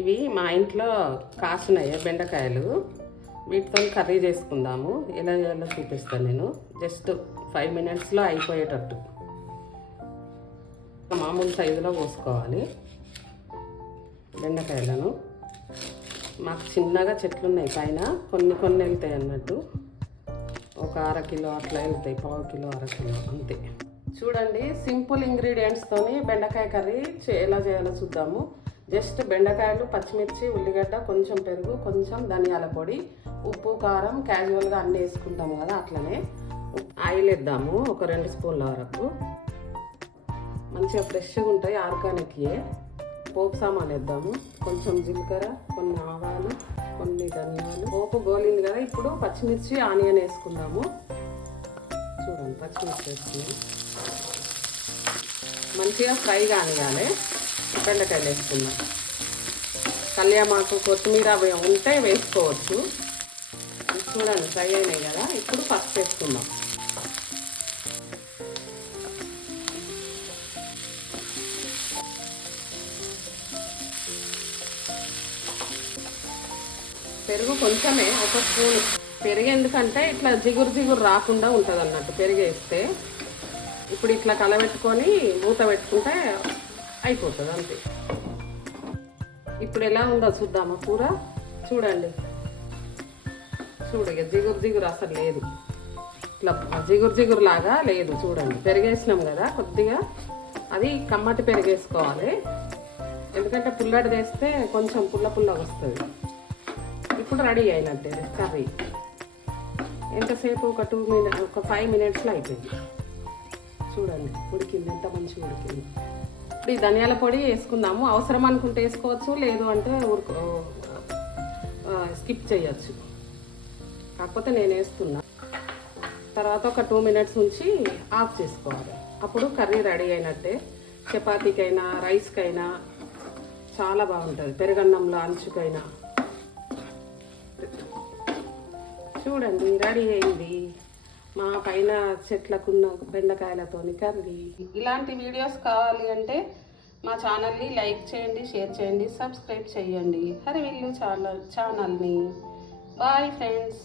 ఇవి మా ఇంట్లో కాసున్నాయి బెండకాయలు. వీటితో కర్రీ చేసుకుందాము. ఎలా చేయాలో చూపిస్తాను నేను. జస్ట్ 5 minutesలో అయిపోయేటట్టు. మామూలు సైజులో కోసుకోవాలి బెండకాయలను. మాకు చిన్నగా చెట్లు ఉన్నాయి పైన, కొన్ని వెళ్తాయి అన్నట్టు. ఒక 1/2 కిలో అట్లా వెళ్తాయి, 1/4 కిలో 1/2 కిలో అంతే. చూడండి, సింపుల్ ఇంగ్రీడియంట్స్తోని బెండకాయ కర్రీ ఎలా చేయాలో చూద్దాము. జస్ట్ బెండకాయలు, పచ్చిమిర్చి, ఉల్లిగడ్డ, కొంచెం పెరుగు, కొంచెం ధనియాల పొడి, ఉప్పు, కారం క్యాజువల్గా అన్నీ వేసుకుంటాము కదా, అట్లనే ఆయిల్ వేద్దాము. ఒక 2 స్పూన్ల వరకు. మంచిగా ఫ్రెష్గా ఉంటాయి, ఆర్గానిక్యే. పోపు సామాన్ వేద్దాము. కొంచెం జీలకర్ర, కొన్ని ఆవాలు, కొన్ని ధనియాలు. పోపు గోలింది కదా, ఇప్పుడు పచ్చిమిర్చి, ఆనియన్ వేసుకుందాము. చూడండి, పచ్చిమిర్చి వేసుకున్నాం. మంచిగా ఫ్రై కానియాలి. బెండకాయలు వేసుకుందాం. కళ్యామాకు, కొత్తిమీర అవి ఉంటే వేసుకోవచ్చు. చూడండి, ఫ్రై అయినాయి కదా. ఇప్పుడు పసుపు వేసుకుందాం. పెరుగు కొంచెమే, 1 స్పూన్ పెరుగు. ఎందుకంటే ఇట్లా జిగురు రాకుండా ఉంటుంది అన్నట్టు పెరుగు వేస్తే. ఇప్పుడు ఇట్లా కలబెట్టుకొని మూత పెట్టుకుంటే అయిపోతుంది అంతే. ఇప్పుడు ఎలా ఉందో చూద్దామా కూర. చూడండి, ఇక జిగురు అసలు లేదు. ఇట్లా జిగురు లాగా లేదు. చూడండి, పెరిగేసినాం కదా కొద్దిగా. అది కమ్మటి పెరిగేసుకోవాలి, ఎందుకంటే పుల్లడి వేస్తే కొంచెం పుల్లగా వస్తుంది. ఇప్పుడు రెడీ అయినట్టే కర్రీ. ఎంతసేపు? ఒక 5 minutesలో అయిపోయింది. చూడండి, ఉడికింది, ఎంత మంచిగా ఉడికింది. ఇప్పుడు ఈ ధనియాల పొడి వేసుకుందాము. అవసరం అనుకుంటే వేసుకోవచ్చు, లేదు అంటే స్కిప్ చేయొచ్చు. కాకపోతే నేను వేస్తున్నా. తర్వాత ఒక 2 minutes ఉంచి ఆఫ్ చేసుకోవాలి. అప్పుడు కర్రీ రెడీ అయినట్టే. చపాతీకైనా, రైస్కైనా చాలా బాగుంటుంది. పెరుగన్నంలో అంచుకైనా. చూడండి, రెడీ అయింది మా పైన చెట్లకున్న బెండకాయలతోని కర్రీ. ఇలాంటి వీడియోస్ కావాలి అంటే మా ఛానల్ని లైక్ చేయండి, షేర్ చేయండి, సబ్స్క్రైబ్ చేయండి. హరివిల్లు ఛానల్ని. Bye friends.